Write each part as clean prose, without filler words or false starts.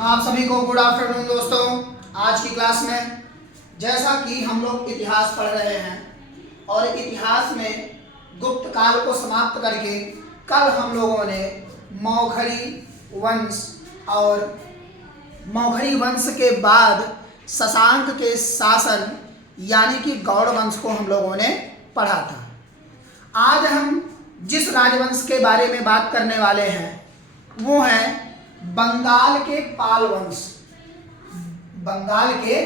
आप सभी को गुड आफ्टरनून दोस्तों। आज की क्लास में जैसा कि हम लोग इतिहास पढ़ रहे हैं और इतिहास में गुप्त काल को समाप्त करके कल हम लोगों ने मौखरी वंश और मौखरी वंश के बाद शशांक के शासन यानी कि गौड़ वंश को हम लोगों ने पढ़ा था। आज हम जिस राजवंश के बारे में बात करने वाले हैं वो है बंगाल के पाल वंश। बंगाल के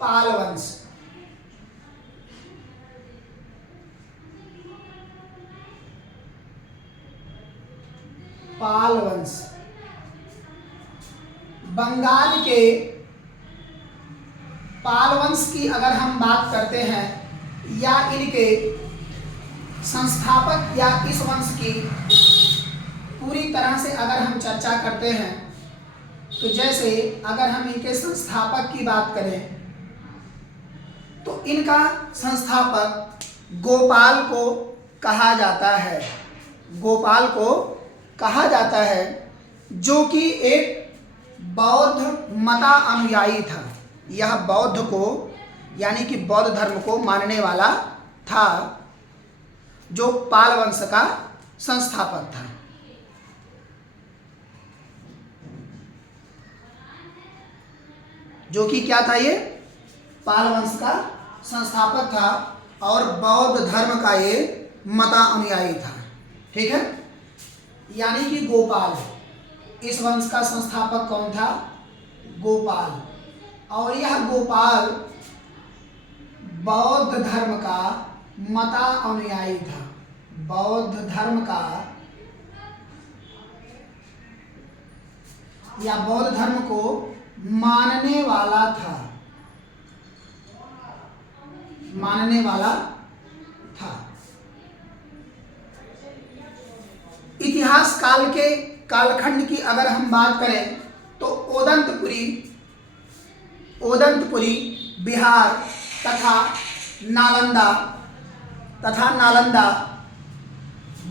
पाल वंश। पाल वंश बंगाल के पाल वंश की अगर हम बात करते हैं या इनके संस्थापक या इस वंश की पूरी तरह से अगर हम चर्चा करते हैं तो जैसे अगर हम इनके संस्थापक की बात करें तो इनका संस्थापक गोपाल को कहा जाता है। गोपाल को कहा जाता है जो कि एक बौद्ध मता अनुयायी था। यह बौद्ध को यानी कि बौद्ध धर्म को मानने वाला था जो पाल वंश का संस्थापक था। जो कि क्या था, ये पाल वंश का संस्थापक था और बौद्ध धर्म का ये मता अनुयायी था। ठीक है, यानी कि गोपाल इस वंश का संस्थापक कौन था? गोपाल। और यह गोपाल बौद्ध धर्म का मता अनुयायी था। बौद्ध धर्म का या बौद्ध धर्म को मानने वाला था। मानने वाला था। इतिहास काल के कालखंड की अगर हम बात करें तो ओदंतपुरी बिहार तथा नालंदा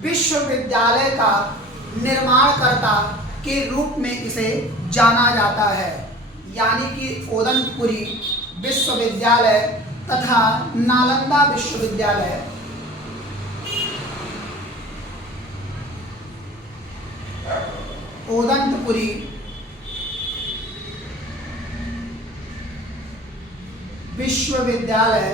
विश्वविद्यालय का निर्माणकर्ता के रूप में इसे जाना जाता है। यानी कि ओदंतपुरी विश्वविद्यालय तथा नालंदा विश्वविद्यालय ओदंतपुरी विश्वविद्यालय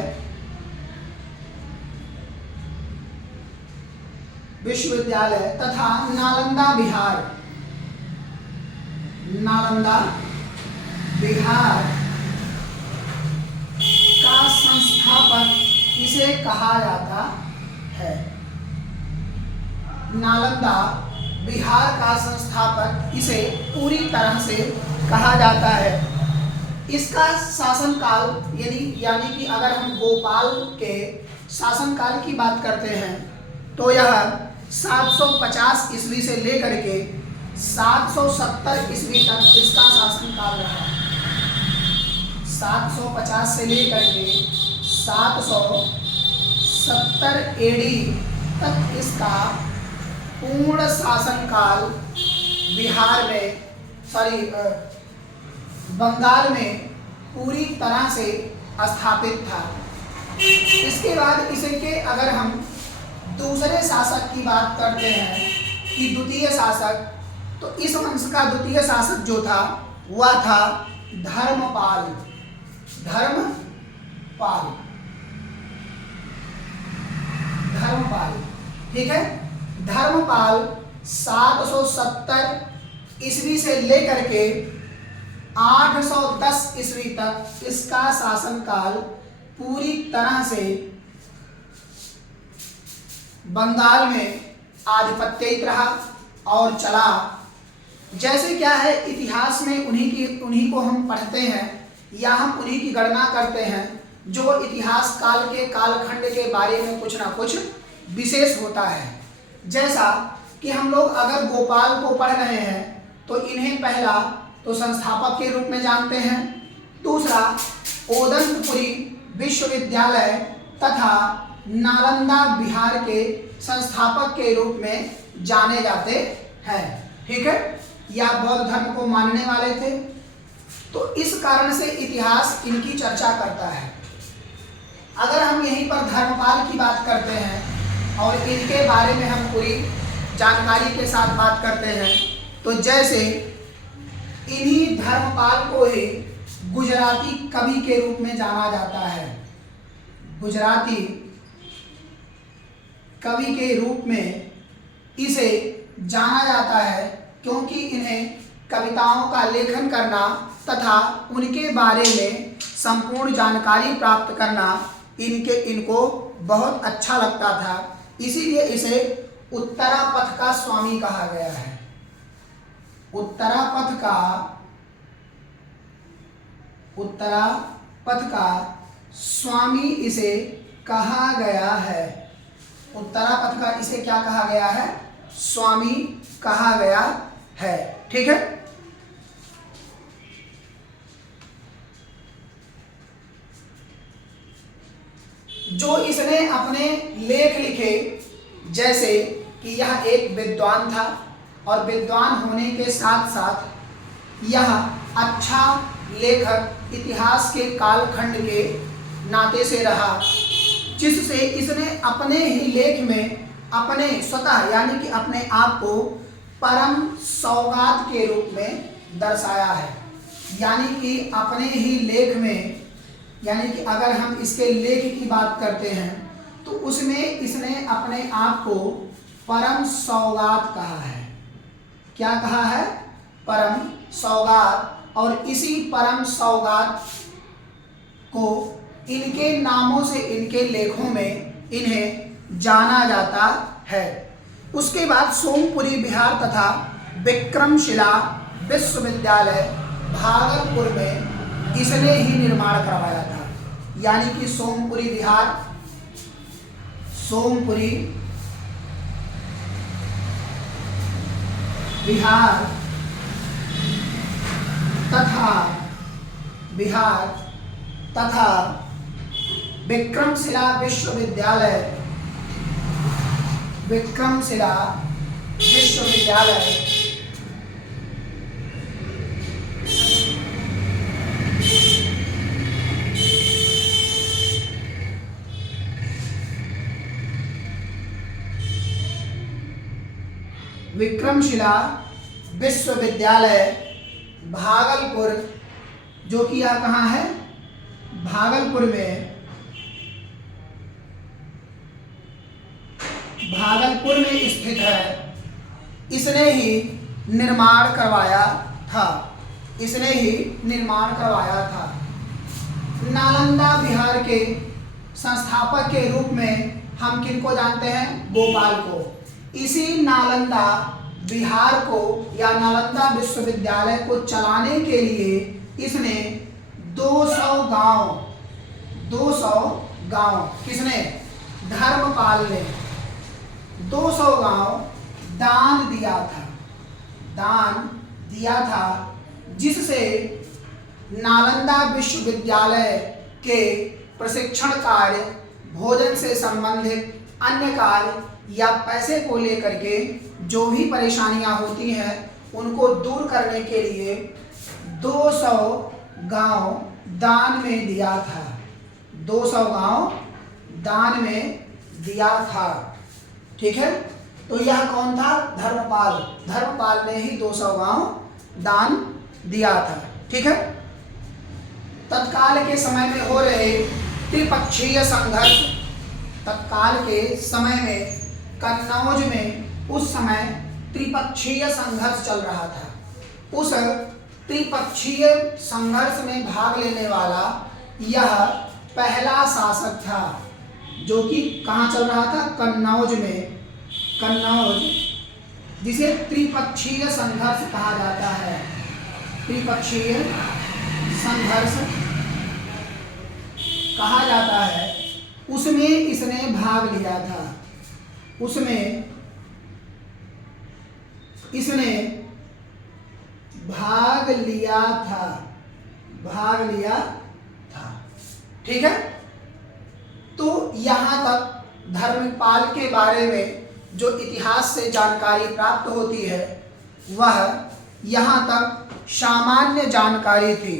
तथा नालंदा बिहार का संस्थापक इसे कहा जाता है। नालंदा बिहार का संस्थापक इसे पूरी तरह से कहा जाता है। इसका शासनकाल यानी कि अगर हम गोपाल के शासनकाल की बात करते हैं तो यह 750 ईस्वी से लेकर के 770 ईस्वी तक इसका शासनकाल रहा। 750 से लेकर के 770 एडी तक इसका पूर्ण शासनकाल बंगाल में पूरी तरह से स्थापित था। इसके बाद इसके अगर हम दूसरे शासक की बात करते हैं कि द्वितीय शासक, तो इस वंश का द्वितीय शासक जो था वह था धर्मपाल। ठीक है, धर्मपाल 770 ईस्वी से लेकर के 810 ईस्वी तक इसका शासनकाल पूरी तरह से बंगाल में आधिपत्य रहा और चला। जैसे क्या है, इतिहास में उन्हीं को हम पढ़ते हैं या हम उन्हीं की गणना करते हैं जो इतिहास काल के कालखंड के बारे में कुछ ना कुछ विशेष होता है। जैसा कि हम लोग अगर गोपाल को पढ़ रहे हैं तो इन्हें पहला तो संस्थापक के रूप में जानते हैं, दूसरा ओदंतपुरी विश्वविद्यालय तथा नालंदा बिहार के संस्थापक के रूप में जाने जाते हैं। ठीक है, या बौद्ध धर्म को मानने वाले थे तो इस कारण से इतिहास इनकी चर्चा करता है। अगर हम यहीं पर धर्मपाल की बात करते हैं और इनके बारे में हम पूरी जानकारी के साथ बात करते हैं, तो जैसे इन्हीं धर्मपाल को ही गुजराती कवि के रूप में जाना जाता है। गुजराती कवि के रूप में इसे जाना जाता है क्योंकि इन्हें कविताओं का लेखन करना तथा उनके बारे में संपूर्ण जानकारी प्राप्त करना इनको बहुत अच्छा लगता था। इसीलिए इसे उत्तरापथ का स्वामी कहा गया है। उत्तरापथ का स्वामी इसे कहा गया है। उत्तरापथ का इसे क्या कहा गया है? स्वामी कहा गया है। ठीक है। जो इसने अपने लेख लिखे, जैसे कि यह एक विद्वान था और विद्वान होने के साथ साथ यह अच्छा लेखक इतिहास के कालखंड के नाते से रहा, जिससे इसने अपने ही लेख में अपने स्वतः यानी कि अपने आप को परम सौगात के रूप में दर्शाया है। यानी कि अपने ही लेख में, यानी कि अगर हम इसके लेख की बात करते हैं तो उसमें इसने अपने आप को परम सौगात कहा है। क्या कहा है? परम सौगात। और इसी परम सौगात को इनके नामों से, इनके लेखों में इन्हें जाना जाता है। उसके बाद सोमपुरी बिहार तथा विक्रमशिला विश्वविद्यालय भागलपुर में इसने ही निर्माण करवाया था। यानी कि सोमपुरी बिहार, सोमपुरी बिहार तथा विक्रमशिला विश्वविद्यालय विक्रमशिला विश्वविद्यालय भागलपुर, जो कि यह कहाँ है? भागलपुर में, भागलपुर में स्थित है। इसने ही निर्माण करवाया था। इसने ही निर्माण करवाया था। नालंदा बिहार के संस्थापक के रूप में हम किनको जानते हैं? गोपाल को। इसी नालंदा बिहार को या नालंदा विश्वविद्यालय को चलाने के लिए इसने 200 गांव किसने? धर्मपाल ने 200 गांव दान दिया था, जिससे नालंदा विश्वविद्यालय के प्रशिक्षण कार्य, भोजन से संबंधित अन्य कार्य या पैसे को लेकर के जो भी परेशानियां होती हैं उनको दूर करने के लिए 200 गांव दान में दिया था। 200 गांव दान में दिया था। ठीक है। तो यह कौन था? धर्मपाल। धर्मपाल ने ही 200 गांव दान दिया था। ठीक है। तत्काल के समय में हो रहे त्रिपक्षीय संघर्ष, तत्काल के समय में कन्नौज में उस समय त्रिपक्षीय संघर्ष चल रहा था। उस त्रिपक्षीय संघर्ष में भाग लेने वाला यह पहला शासक था, जो कि कहाँ चल रहा था? कन्नौज में। कन्नौज, जिसे त्रिपक्षीय संघर्ष कहा जाता है। त्रिपक्षीय संघर्ष कहा जाता है, उसमें इसने भाग लिया था। उसमें इसने भाग लिया था। ठीक है। तो यहां तक धर्मपाल के बारे में जो इतिहास से जानकारी प्राप्त होती है वह यहाँ तक सामान्य जानकारी थी,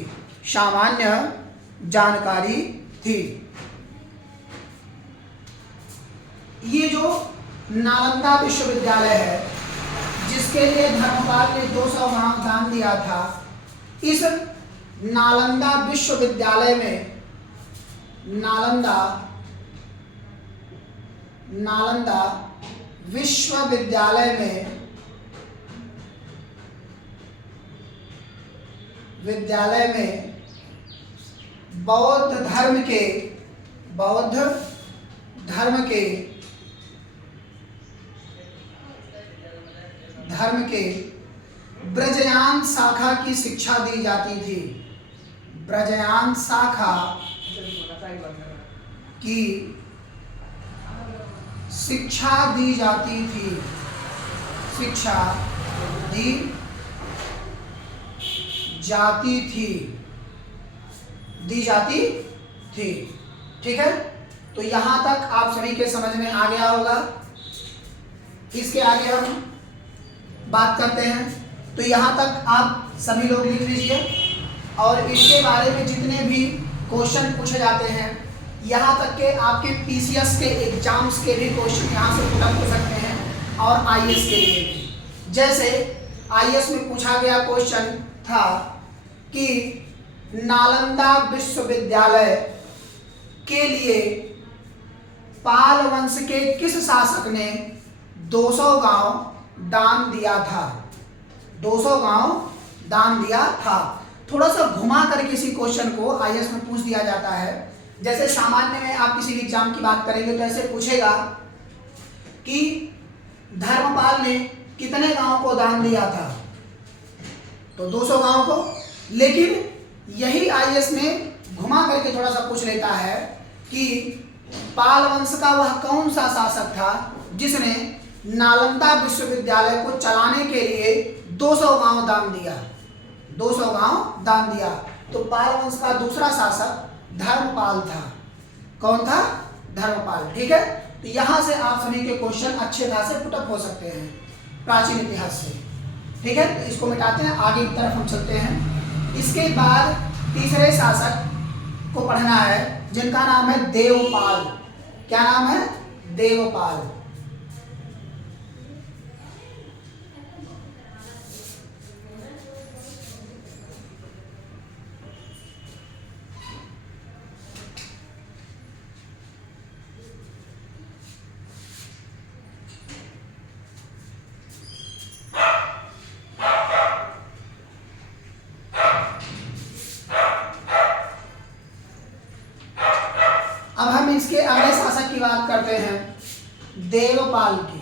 सामान्य जानकारी थी। ये जो नालंदा विश्वविद्यालय है, जिसके लिए धर्मपाल ने 200 गांव दान दिया था, इस नालंदा विश्वविद्यालय में नालंदा विश्वविद्यालय में बौद्ध धर्म के ब्रजयान शाखा की शिक्षा दी जाती थी। ब्रजयान शाखा की शिक्षा दी जाती थी, दी जाती थी। ठीक है, तो यहां तक आप सभी के समझ में आ गया होगा। इसके आगे हम बात करते हैं, तो यहाँ तक आप सभी लोग लिख लीजिए, और इसके बारे में जितने भी क्वेश्चन पूछे जाते हैं, यहाँ तक के आपके पीसीएस के एग्जाम्स के भी क्वेश्चन यहाँ से पुट हो सकते हैं, और आईएएस के लिए भी। जैसे आईएएस में पूछा गया क्वेश्चन था कि नालंदा विश्वविद्यालय के लिए पाल वंश के किस शासक ने 200 गांव दान दिया था? 200 गांव दान दिया था। थोड़ा सा घुमा करके किसी क्वेश्चन को आईएएस में पूछ दिया जाता है। जैसे सामान्य में आप किसी भी एग्जाम की बात करेंगे तो ऐसे पूछेगा कि धर्मपाल ने कितने गांव को दान दिया था, तो 200 गांव को। लेकिन यही आईएएस में घुमा करके थोड़ा सा पूछ लेता है कि पाल वंश का वह कौन सा शासक था जिसने नालंदा विश्वविद्यालय को चलाने के लिए 200 गांव दान दिया, 200 गांव दान दिया। तो पाल वंश का दूसरा शासक धर्मपाल था। कौन था? धर्मपाल। ठीक है, तो यहां से आप सभी के क्वेश्चन अच्छे खासे पुटअप हो सकते हैं प्राचीन इतिहास से। ठीक है, तो इसको मिटाते हैं, आगे की तरफ हम चलते हैं। इसके बाद तीसरे शासक को पढ़ना है जिनका नाम है देवपाल। क्या नाम है? देवपाल। अब हम इसके अगले शासक की बात करते हैं, देवपाल की।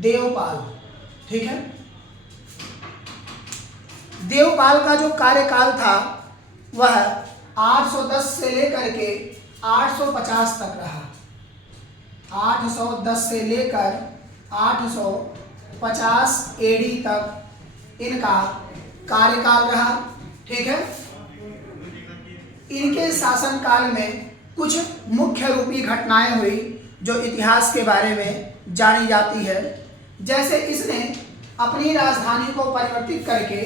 देवपाल, ठीक है। देवपाल का जो कार्यकाल था वह 810 से लेकर के 850 तक रहा। 810 से लेकर 850 एडी तक इनका कार्यकाल रहा। ठीक है, इनके शासनकाल में कुछ मुख्य रूपी घटनाएं हुई जो इतिहास के बारे में जानी जाती है। जैसे इसने अपनी राजधानी को परिवर्तित करके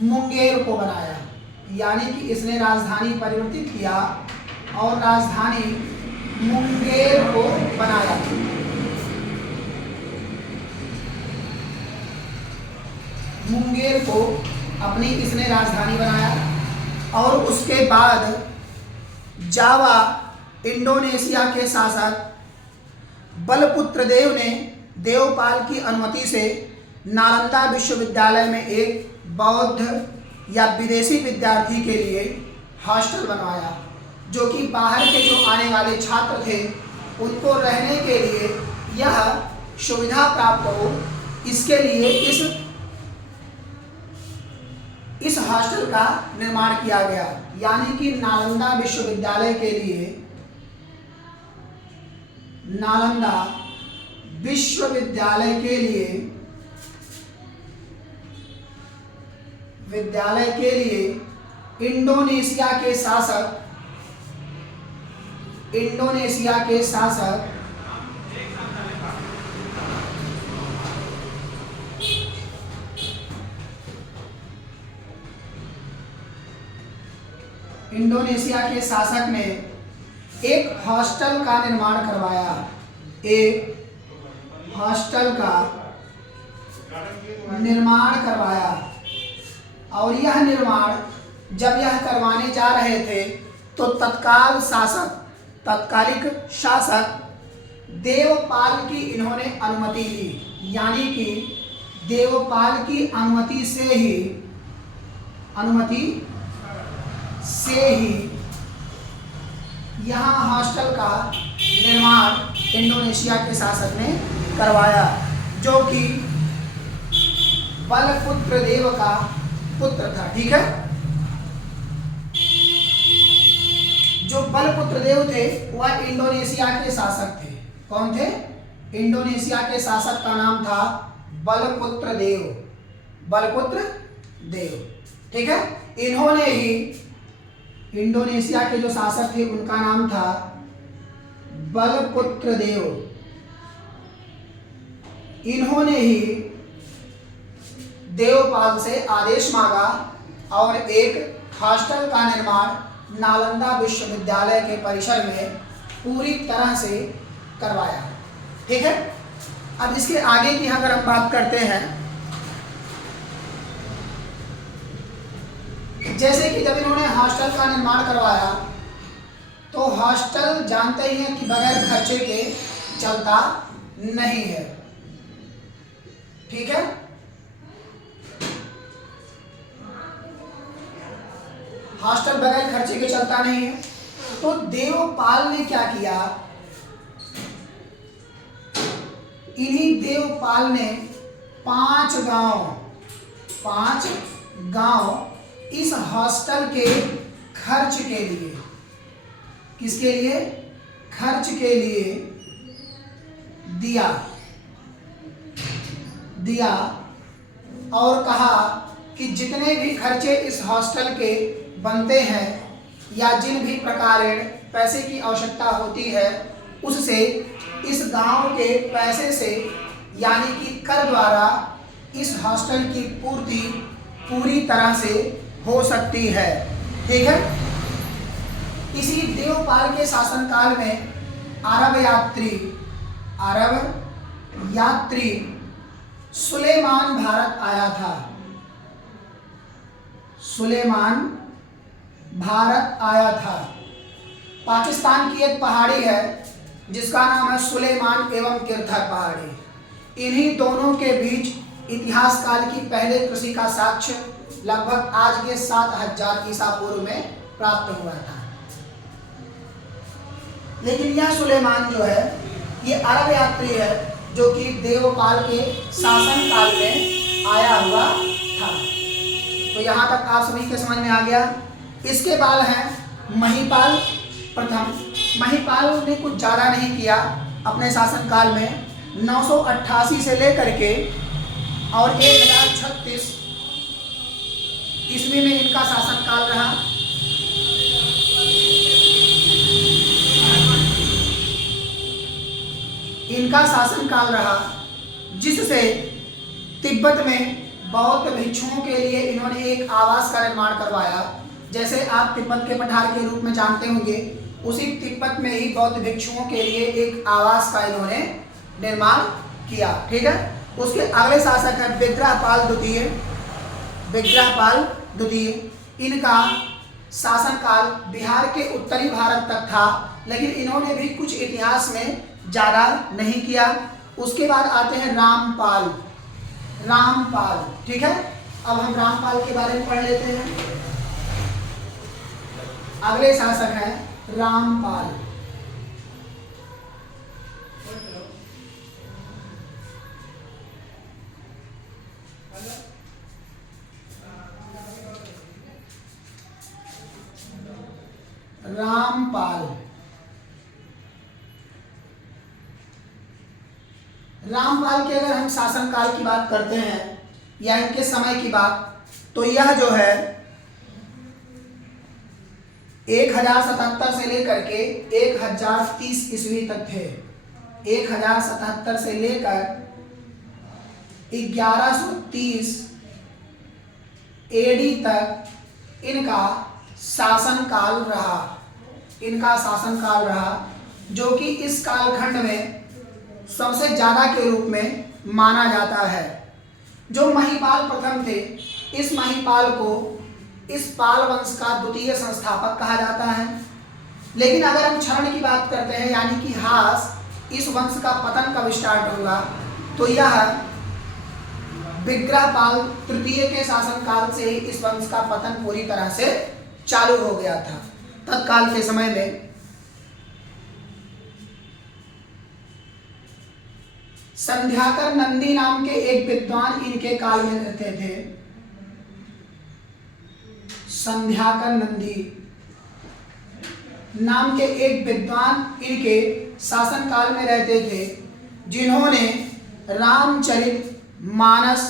मुंगेर को बनाया, यानी कि इसने राजधानी परिवर्तित किया और राजधानी मुंगेर को बनाया। मुंगेर को अपनी इसने राजधानी बनाया। और उसके बाद जावा इंडोनेशिया के शासक बलपुत्र देव ने देवपाल की अनुमति से नालंदा विश्वविद्यालय में एक बौद्ध या विदेशी विद्यार्थी के लिए हॉस्टल बनवाया, जो कि बाहर के जो आने वाले छात्र थे उनको रहने के लिए यह सुविधा प्राप्त हो, इसके लिए इस हॉस्टल का निर्माण किया गया। यानी कि नालंदा विश्वविद्यालय के लिए इंडोनेशिया के शासक इंडोनेशिया के शासक ने एक हॉस्टल का निर्माण करवाया, एक हॉस्टल का निर्माण करवाया। और यह निर्माण जब यह करवाने जा रहे थे तो तत्कालिक शासक देवपाल की इन्होंने अनुमति ली, यानी कि देवपाल की अनुमति से ही यहाँ हॉस्टल का निर्माण इंडोनेशिया के शासक ने करवाया, जो कि बलपुत्र देव का पुत्र था। ठीक है, जो बलपुत्र देव थे वह इंडोनेशिया के शासक थे। कौन थे? इंडोनेशिया के शासक का नाम था बलपुत्र देव, बलपुत्र देव। ठीक है, इन्होंने ही, इंडोनेशिया के जो शासक थे उनका नाम था बलपुत्र देव, इन्होंने ही देवपाल से आदेश मांगा और एक हॉस्टल का निर्माण नालंदा विश्वविद्यालय के परिसर में पूरी तरह से करवाया। ठीक है, अब इसके आगे की अगर हम बात करते हैं, जैसे कि जब इन्होंने हॉस्टल का निर्माण करवाया तो हॉस्टल जानते ही हैं कि बगैर खर्चे के चलता नहीं है। ठीक है, हॉस्टल बगैर खर्चे के चलता नहीं है। तो देवपाल ने क्या किया, इन्हीं देवपाल ने 5 गांव इस हॉस्टल के खर्च के लिए, किसके लिए? खर्च के लिए दिया और कहा कि जितने भी खर्चे इस हॉस्टल के बनते हैं या जिन भी प्रकार पैसे की आवश्यकता होती है उससे इस गांव के पैसे से, यानी कि कर द्वारा इस हॉस्टल की पूर्ति पूरी तरह से हो सकती है। ठीक है, इसी देवपाल के शासनकाल में अरब यात्री सुलेमान भारत आया था। सुलेमान भारत आया था। पाकिस्तान की एक पहाड़ी है जिसका नाम है सुलेमान एवं किरथर पहाड़ी। इन्हीं दोनों के बीच इतिहास काल की पहले कृषि का साक्ष्य लगभग आज के 7000 ईसा पूर्व में प्राप्त हुआ था। लेकिन यह सुलेमान जो है ये अरब यात्री है जो कि देवपाल के शासन काल में आया हुआ था। तो यहाँ तक आप सभी के समझ में आ गया। इसके बाद है महिपाल प्रथम। महिपाल ने कुछ ज़्यादा नहीं किया अपने शासनकाल में। 988 से लेकर के और 1036 ईस्वी में इनका शासनकाल रहा। इनका शासनकाल रहा जिससे तिब्बत में बौद्ध भिक्षुओं के लिए इन्होंने एक आवास का निर्माण करवाया। जैसे आप तिब्बत के पठार के रूप में जानते होंगे, उसी तिब्बत में ही बौद्ध भिक्षुओं के लिए एक आवास का इन्होंने निर्माण किया। ठीक है, उसके अगले शासक है विग्रहपाल द्वितीय। इनका शासनकाल बिहार के उत्तरी भारत तक था, लेकिन इन्होंने भी कुछ इतिहास में ज़्यादा नहीं किया। उसके बाद आते हैं रामपाल। ठीक है, अब हम रामपाल के बारे में पढ़ लेते हैं। अगले शासक हैं रामपाल। रामपाल के अगर हम शासनकाल की बात करते हैं या इनके समय की बात, तो यह जो है 1077 से लेकर के 1030 ईस्वी तक थे। 1077 से लेकर 1130 एडी तक इनका शासनकाल रहा, इनका शासनकाल रहा, जो कि इस कालखंड में सबसे ज़्यादा के रूप में माना जाता है। जो महिपाल प्रथम थे, इस महिपाल को इस पाल वंश का द्वितीय संस्थापक कहा जाता है। लेकिन अगर हम क्षरण की बात करते हैं, यानी कि ह्रास, इस वंश का पतन कब स्टार्ट होगा, तो यह विग्रहपाल तृतीय के शासनकाल से ही इस वंश का पतन पूरी तरह से चालू हो गया था। तत्काल के समय में संध्याकर नंदी नाम के एक विद्वान इनके काल में रहते थे। संध्याकर नंदी नाम के एक विद्वान इनके शासनकाल में रहते थे, जिन्होंने रामचरित मानस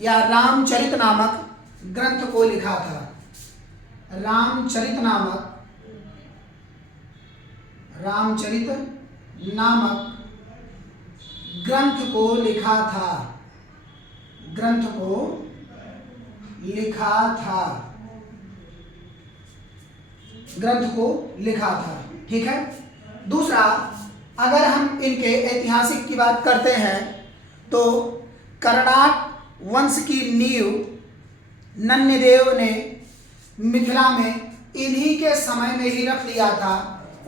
या रामचरित नामक ग्रंथ को लिखा था। रामचरित नामक ग्रंथ को लिखा था। ठीक है। दूसरा, अगर हम इनके ऐतिहासिक की बात करते हैं तो कर्णाट वंश की नींव नन्यदेव ने मिथिला में इन्हीं के समय में ही रख लिया था।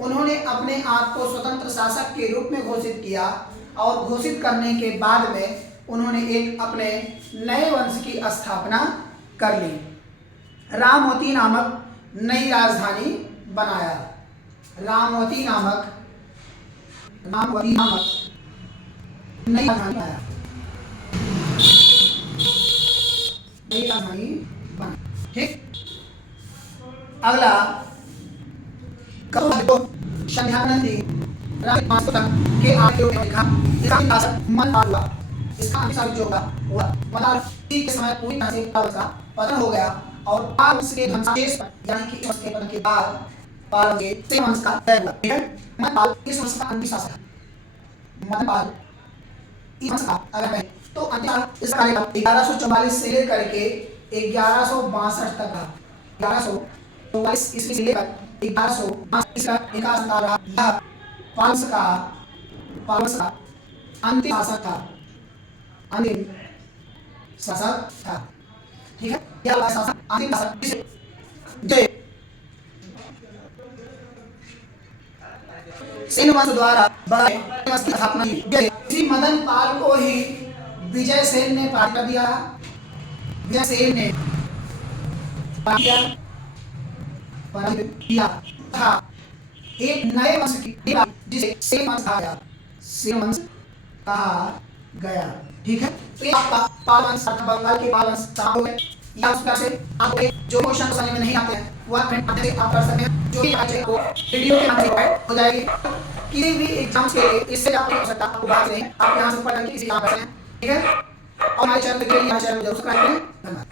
उन्होंने अपने आप को स्वतंत्र शासक के रूप में घोषित किया और घोषित करने के बाद में उन्होंने एक अपने नए वंश की स्थापना कर ली। रामवती नामक नई राजधानी बनाया। रामवती नामक नई राजधानी बनाया। ठीक। अगला, संध्याकर नंदी के आगे लिखा, इसका अनुसार जो हुआ के समय पूरी तरह से का पतन हो गया और पाल वंश के ध्वंसावशेष यानी कि इस वंश के पतन के बाद पाल के वंश का तय हुआ। ठीक है। मदनपाल इस वंश का अंतिम शासक है। मदनपाल इस वंश का अगर है तो अंतिम इस कार्यकाल 1144 से लेकर के 1162 तक रहा। 1144 ईस्वी से लेकर 1162 का विकास रहा। यह पाल वंश का अंतिम शासक था। ठीक है। यह शासक अंतिम शासक सेन वंश द्वारा वंश की स्थापना की गई। इसी मदन पाल को ही विजय सेन ने पराजित कर दिया। विजय सेन ने पराजित किया था एक नए वंश की, जिसे सेन वंश कहा गया। ठीक है। तो ये आपका पाल वंश बंगाल के पाल वंश हो गए। या उस तरह से आपके जो क्वेश्चन समझ में नहीं आते हैं वो आप कर सकते हैं, जो कि आपको वीडियो के माध्यम से हो जाएगी। किसी भी एग्जाम्स के लिए इससे आप हो सकता है, आपको बात नहीं है, आप यहाँ से पढ़ करके किसी काम कर सकते हैं। ठीक है। और हमारे चैनल के लिए जरूर सब्सक्राइब करें। धन्यवाद।